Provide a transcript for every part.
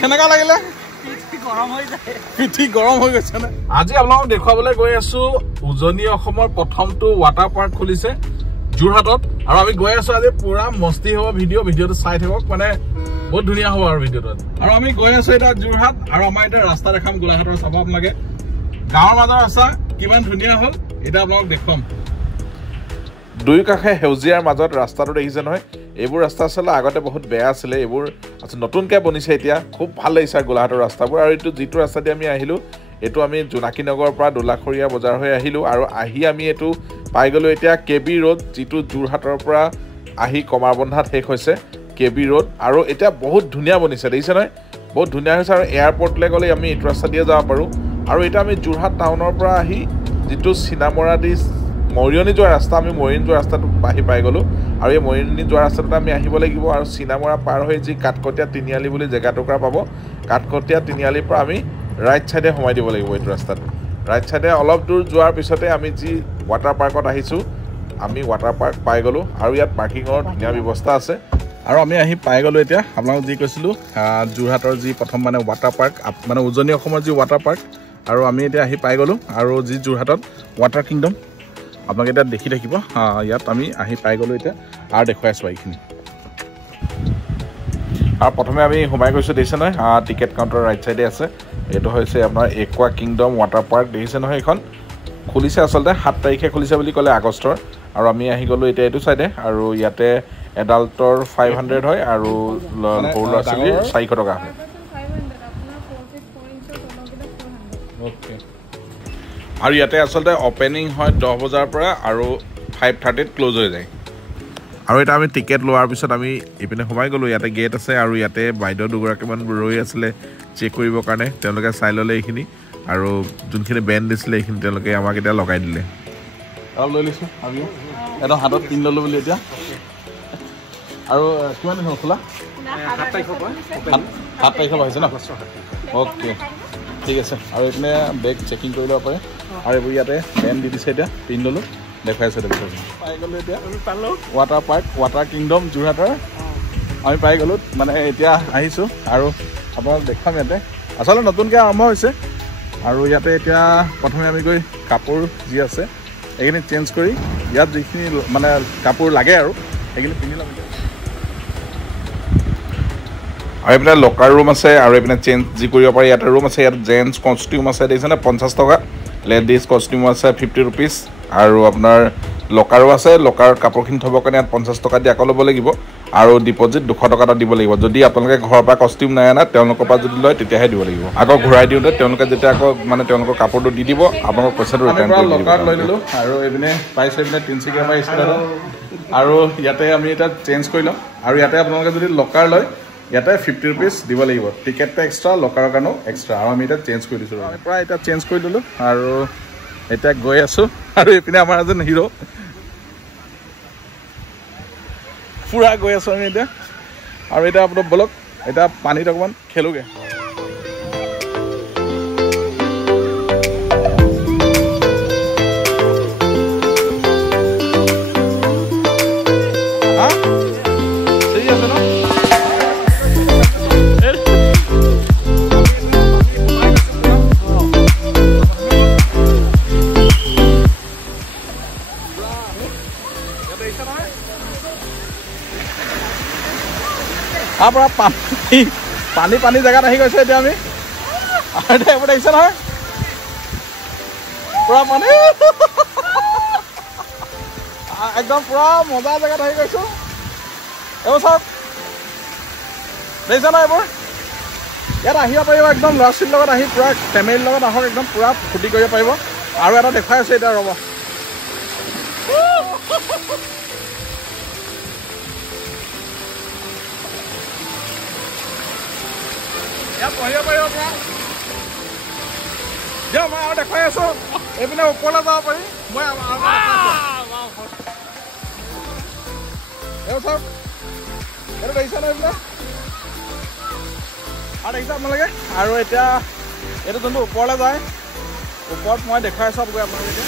কেনেকুৱা লাগিলে পিঠি গৰম হৈ গৈছে নে আজি আপোনালোকক দেখুৱাবলৈ গৈ আছো উজনি অসমৰ প্ৰথমটো ৱাটাৰ পাৰ্ক খুলিছে যোৰহাটত আৰু আমি গৈ আছো আজি পুৰা মস্তি হ'ব ভিডিঅ'টো চাই থাকক মানে বহুত ধুনীয়া হ'ব আৰু ভিডিঅ'টো আৰু আমি গৈ আছো এটা যোৰহাট আৰু আমাৰ এটা ৰাস্তা দেখাম গোলাঘাটৰ চাব আপোনালোকে গাঁৱৰ মাজৰ ৰাস্তা কিমান ধুনীয়া হ'ল এটা আপোনালোক দেখুৱাম দুই কাষে সেউজীয়াৰ মাজত ৰাস্তাটো দেখিছে নহয় এইবোৰ ৰাস্তা আছিলে আগতে বহুত বেয়া আছিলে এইবোৰ নতুনকৈ বনিছে এতিয়া খুব ভাল লাগিছে গোলাঘাটৰ ৰাস্তাবোৰ আৰু এইটো যিটো ৰাস্তা দি আমি আহিলোঁ এইটো আমি জোনাকী নগৰৰ পৰা দোলাখৰীয়া বজাৰ হৈ আহিলোঁ আৰু আহি আমি এইটো পাই গ'লোঁ এতিয়া কেবি ৰোড যিটো যোৰহাটৰ পৰা আহি কমাৰবন্ধাত শেষ হৈছে কেবি ৰোড আৰু এতিয়া বহুত ধুনীয়া বনিছে দেখিছে নহয় বহুত ধুনীয়া হৈছে আৰু এয়াৰপৰ্টলৈ গ'লে আমি এইটো ৰাস্তা দিয়ে যাব পাৰোঁ আৰু এতিয়া আমি যোৰহাট টাউনৰ পৰা আহি যিটো চিনামৰা দি মৰিয়নি যোৱা ৰাস্তা আমি মৰিয়নি যোৱা ৰাস্তাটো আহি পাই গ'লোঁ আৰু এই মৰিয়নি যোৱা ৰাস্তাটোত আমি আহিব লাগিব আৰু চিনামৰা পাৰ হৈ যি কাঠকটীয়া তিনিআলি বুলি জেগাটুকুৰা পাব কাঠকটীয়া তিনিআলিৰ পৰা আমি ৰাইট ছাইডে সোমাই দিব লাগিব এইটো ৰাস্তাত ৰাইট ছাইডে অলপ দূৰ যোৱাৰ পিছতে আমি যি ৱাটাৰ পাৰ্কত আহিছোঁ আমি ৱাটাৰ পাৰ্ক পাই গ'লোঁ আৰু ইয়াত পাৰ্কিঙৰ ধুনীয়া ব্যৱস্থা আছে আৰু আমি আহি পাই গ'লোঁ এতিয়া আপোনালোকক যি কৈছিলোঁ যোৰহাটৰ যি প্ৰথম মানে ৱাটাৰ পাৰ্ক মানে উজনি অসমৰ যি ৱাটাৰ পাৰ্ক আৰু আমি এতিয়া আহি পাই গ'লোঁ আৰু যি যোৰহাটত ৱাটাৰ কিংডম আপোনালোকে এতিয়া দেখি থাকিব ইয়াত আমি আহি পাই গ'লোঁ এতিয়া আৰু দেখুৱাই আছোঁ এইখিনি আৰু প্ৰথমে আমি সোমাই গৈছোঁ দেখিছে নহয় টিকেট কাউণ্টাৰ ৰাইট ছাইডে আছে এইটো হৈছে আপোনাৰ একুৱা কিংডম ৱাটাৰ পাৰ্ক দেখিছে নহয় এইখন খুলিছে আচলতে 7 তাৰিখে খুলিছে বুলি ক'লে আগষ্টৰ আৰু আমি আহি গ'লোঁ এতিয়া এইটো ছাইডে আৰু ইয়াতে এডাল্টৰ 500 হয় আৰু সৰু ল'ৰা ছোৱালীৰ 400 টকা হয় অ'কে আৰু ইয়াতে আচলতে অপেনিং হয় 10 বজাৰ পৰা আৰু 5:30ত ক্ল'জ হৈ যায় আৰু এটা আমি টিকেট লোৱাৰ পিছত আমি এইপিনে সোমাই গ'লোঁ ইয়াতে গেট আছে আৰু ইয়াতে বাইদেউ দুগৰাকীমান ৰৈ আছিলে চেক কৰিবৰ কাৰণে তেওঁলোকে চাই ল'লে এইখিনি আৰু যোনখিনি বেণ্ড দিছিলে এইখিনি তেওঁলোকে আমাক এতিয়া লগাই দিলে অলপ লৈ লৈছোঁ আমি এটা হাতত পিন ল'লোঁ বুলি এতিয়া আৰু কিমান দিন হ'ল খোলা 7 তাৰিখৰ পৰা হৈছে ন অ'কে ঠিক আছে আৰু এইপিনে বেগ চেকিং কৰি ল'ব পাৰে আৰু এইবোৰ ইয়াতে বেণ্ড দি দিছে এতিয়া পিন ল'লোঁ দেখুৱাই আছে পাই গ'লোঁ এতিয়া ৱাটাৰ পাৰ্ক ৱাটাৰ কিংডম যোৰহাটৰ আমি পাই গ'লোঁ মানে এতিয়া আহিছোঁ আৰু আপোনাক দেখাম ইয়াতে আচলতে নতুনকৈ আৰম্ভ হৈছে আৰু ইয়াতে এতিয়া প্ৰথমে আমি গৈ কাপোৰ যি আছে এইখিনি চেঞ্জ কৰি ইয়াত যিখিনি মানে কাপোৰ লাগে আৰু সেইখিনি পিন্ধি ল'ম এতিয়া আৰু এইপিনে লকাৰ ৰুম আছে আৰু এইপিনে চেঞ্জ যি কৰিব পাৰি ইয়াতে ৰুম আছে ইয়াত জেন্টছ কষ্টিউম আছে দেখিছেনে 50 টকা লেডিজ কষ্টিউম আছে 50 ৰুপিজ আৰু আপোনাৰ লকাৰো আছে লকাৰ কাপোৰখিনি থ'বৰ কাৰণে ইয়াত 50 টকা দি আকৌ ল'ব লাগিব আৰু ডিপজিট 200 টকা এটা দিব লাগিব যদি আপোনালোকে ঘৰৰ পৰা কষ্টিউম নাই আনা তেওঁলোকৰ পৰা যদি লয় তেতিয়াহে দিব লাগিব আকৌ ঘূৰাই দিওঁতে তেওঁলোকে যেতিয়া আকৌ মানে তেওঁলোকৰ কাপোৰটো দি দিব আপোনালোকৰ পইচাটো ৰিটাৰ্ণ কৰি দিব লকাৰ লৈ ল'লোঁ আৰু এইপিনে পাইছোঁ এইপিনে তিনিচুকীয়া পৰা ষ্টাৰ্ট আৰু ইয়াতে আমি এতিয়া চেঞ্জ কৰি ল'ম আৰু ইয়াতে আপোনালোকে যদি লকাৰ লয় ইয়াতে 50 ৰুপিজ দিব লাগিব টিকেটটো এক্সট্ৰা লকাৰৰ কাৰণেও এক্সট্ৰা আৰু আমি এতিয়া চেঞ্জ কৰি দিছোঁ আমি প্ৰায় এতিয়া চেঞ্জ কৰি দিলোঁ আৰু এতিয়া গৈ আছোঁ আৰু এইপিনে আমাৰ এজন হিৰ' পুৰা গৈ আছোঁ আমি এতিয়া আৰু এতিয়া আপোনাৰ বলক এতিয়া পানীত অকণমান খেলোঁগৈ পৰা পানী জেগাত আহি গৈছে এতিয়া আমি এইবোৰ দেখিছে নহয় পুৰা পানী একদম পুৰা মজা জেগাত আহি গৈছোঁ এইবোৰ চাওক দেখিছে নহয় এইবোৰ ইয়াত আহিব পাৰিব একদম ল'ৰা ছোৱালীৰ লগত আহি পুৰা ফেমিলিৰ লগত আহক একদম পুৰা ফূৰ্তি কৰিব পাৰিব আৰু এটা দেখুৱাই আছোঁ এতিয়া ৰ'ব ইয়াত পঢ়িব পাৰিব পৰা দিয়ক মই আৰু দেখুৱাই আছোঁ এইপিনে ওপৰলৈ যাব পাৰি মই এইবোৰ চাওক এইটো দেখিছে নহয় এইবিলাক আৰু দেখিছে আপোনালোকে আৰু এতিয়া এইটো যোনটো ওপৰলৈ যায় ওপৰত মই দেখুৱাই আছোঁ আপোনালোকে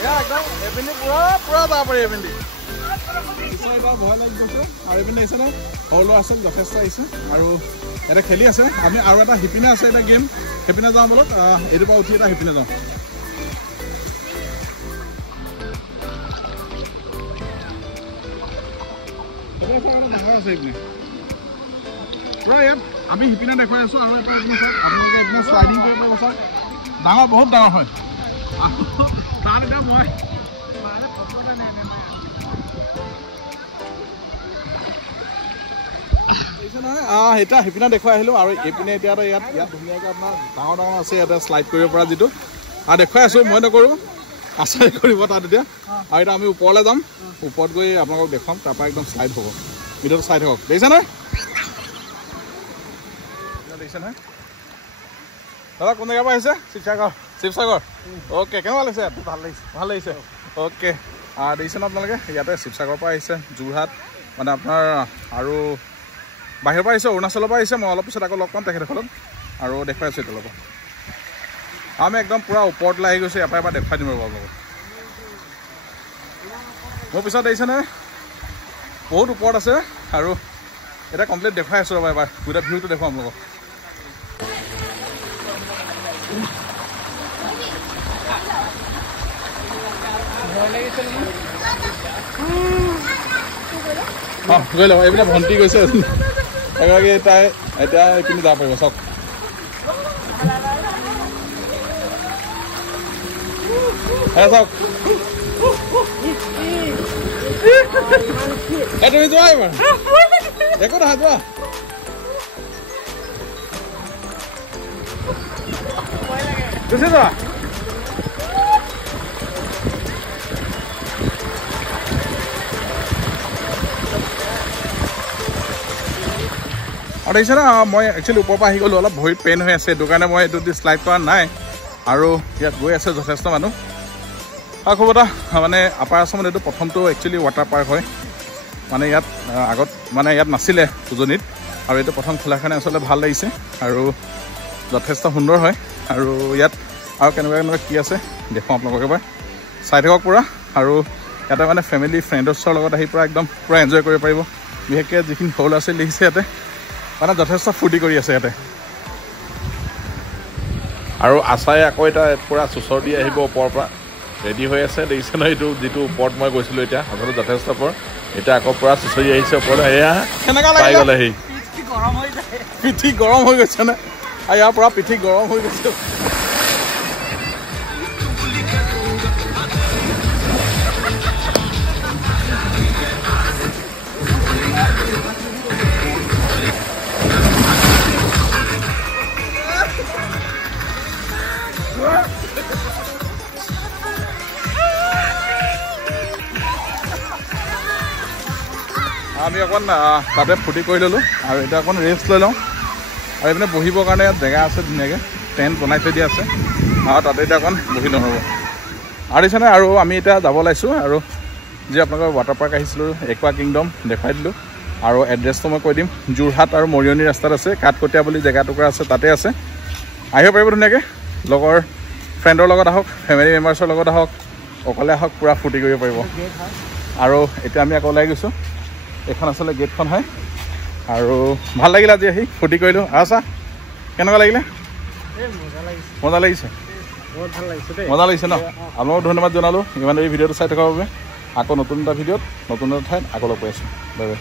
এয়া একদম এইপিনে পুৰা যাব পাৰি এইপিনে ভয় লাগি গৈছে আৰু এইপিনে আহিছে নে সৰু ল'ৰা ছোৱালী যথেষ্ট আহিছে আৰু এটা খেলি আছে আমি আৰু এটা সিপিনে আছে এটা গেম সিপিনে যাওঁ বলক এইটোৰ পৰা উঠি এটা সিপিনে যাওঁ ডাঙৰ আছে এইপিনে পুৰা ইয়াত আমি সিপিনে দেখুৱাই আছোঁ আৰু এটা আপোনালোকে এইপিনে শ্লাইডিং কৰিব পাৰিব চাওক ডাঙৰ বহুত ডাঙৰ হয় তাত এতিয়া মই এতিয়া সিপিনে দেখুৱাই আহিলোঁ আৰু এইপিনে এতিয়া ইয়াত ধুনীয়াকৈ আপোনাৰ ডাঙৰ ডাঙৰ আছে ইয়াতে শ্লাইড কৰিব পৰা যিটো আৰু দেখুৱাই আছোঁ মই নকৰোঁ আচাৰি কৰিব তাত এতিয়া আৰু এতিয়া আমি ওপৰলৈ যাম ওপৰত গৈ আপোনালোকক দেখুৱাম তাৰপৰা একদম শ্লাইড হ'ব ভিডিঅ'টো চাই থাকক দেখিছেনে দেখিছেনে দাদা কোন জেগাৰ পৰা আহিছে শিৱসাগৰ অ'কে কেনেকুৱা লাগিছে ভাল লাগিছে অ'কে দেখিছেনে আপোনালোকে ইয়াতে শিৱসাগৰৰ পৰা আহিছে যোৰহাট মানে আপোনাৰ আৰু বাহিৰৰ পৰা আহিছে অৰুণাচলৰ পৰা আহিছে মই অলপ পিছত আকৌ লগ পাম তেখেতসকলক আৰু দেখুৱাই আছোঁ এতিয়ালৈকে আমি একদম পূৰা ওপৰলৈ আহি গৈছোঁ ইয়াৰ পৰা এবাৰ দেখুৱাই দিম ৰ'ব আপোনালোকক মোৰ পিছত দেখিছেনে বহুত ওপৰত আছে আৰু এতিয়া কমপ্লিট দেখুৱাই আছোঁ ৰ'বা এবাৰ গোটেই ভিউটো দেখুৱাম আপোনালোকক গৈ লওক এইবিলাক ভণ্টি গৈছে এগৰাকী তাই এতিয়া এইপিনে যাব পাৰিব চাওক চাওক তুমি যোৱা এইবাৰ একো নহয় যোৱা গুচি যোৱা আৰু দেখিছে না মই একচুৱেলি ওপৰৰ পৰা আহি গ'লোঁ অলপ ভৰিত পেইন হৈ আছে সেইটো কাৰণে মই এইটো দি শ্লাইড কৰা নাই আৰু ইয়াত গৈ আছে যথেষ্ট মানুহ আৰু খুব এটা মানে আপাৰ আছামত এইটো প্ৰথমটো একচুৱেলি ৱাটাৰ পাৰ্ক হয় মানে ইয়াত আগত মানে ইয়াত নাছিলে উজনিত আৰু এইটো প্ৰথম খোলাৰ কাৰণে আচলতে ভাল লাগিছে আৰু যথেষ্ট সুন্দৰ হয় আৰু ইয়াত আৰু কেনেকুৱা কি আছে দেখুৱাম আপোনালোকক এবাৰ চাই থাকক পূৰা আৰু ইয়াতে মানে ফেমিলি ফ্ৰেণ্ডছৰ লগত আহি পূৰা একদম পূৰা এনজয় কৰিব পাৰিব বিশেষকৈ যিখিনি সৰু ল'ৰা ছোৱালী দেখিছে ইয়াতে মানে যথেষ্ট ফূৰ্তি কৰি আছে ইয়াতে আৰু আচাই আকৌ এটা পূৰা চুচৰ দি আহিব ওপৰৰ পৰা ৰেডি হৈ আছে দেখিছে ন এইটো যিটো ওপৰত মই গৈছিলোঁ এতিয়া আচলতে যথেষ্ট ওপৰ এতিয়া আকৌ পূৰা চুচৰি আহিছে ওপৰলৈ এয়া পাই গ'লেহি পিঠি গৰম হৈ গৈছে নে আৰু ইয়াৰ পৰা পিঠি গৰম হৈ গৈছে আমি অকণ তাতে ফূৰ্তি কৰি ল'লোঁ আৰু এতিয়া অকণ ৰেষ্ট লৈ লওঁ আৰু এইপিনে বহিবৰ কাৰণে ইয়াত জেগা আছে ধুনীয়াকৈ টেণ্ট বনাই থৈ দিয়া আছে আৰু তাতে এতিয়া অকণ বহি লওঁ ৰ'ব আৰু দিছেনে আৰু আমি এতিয়া যাব ওলাইছোঁ আৰু যি আপোনালোকৰ ৱাটাৰ পাৰ্ক আহিছিলোঁ একুৱা কিংডম দেখুৱাই দিলোঁ আৰু এড্ৰেছটো মই কৈ দিম যোৰহাট আৰু মৰিয়নি ৰাস্তাত আছে কাঠকটীয়া বুলি জেগা টুকুৰা আছে তাতে আছে আহিব পাৰিব ধুনীয়াকৈ লগৰ ফ্ৰেণ্ডৰ লগত আহক ফেমিলি মেম্বাৰ্ছৰ লগত আহক অকলে আহক পূৰা ফূৰ্তি কৰিব পাৰিব আৰু এতিয়া আমি আকৌ ওলাই গৈছোঁ এইখন আচলতে গেটখন হয় আৰু ভাল লাগিল আজি আহি ফূৰ্তি কৰিলোঁ আছা কেনেকুৱা লাগিলে মজা লাগিছে মজা লাগিছে ন আপোনালোকক ধন্যবাদ জনালোঁ ইমান দেৰি ভিডিঅ'টো চাই থকাৰ বাবে আকৌ নতুন এটা ভিডিঅ'ত নতুন এটা ঠাইত আকৌ লগ পাই আছোঁ বাই বাই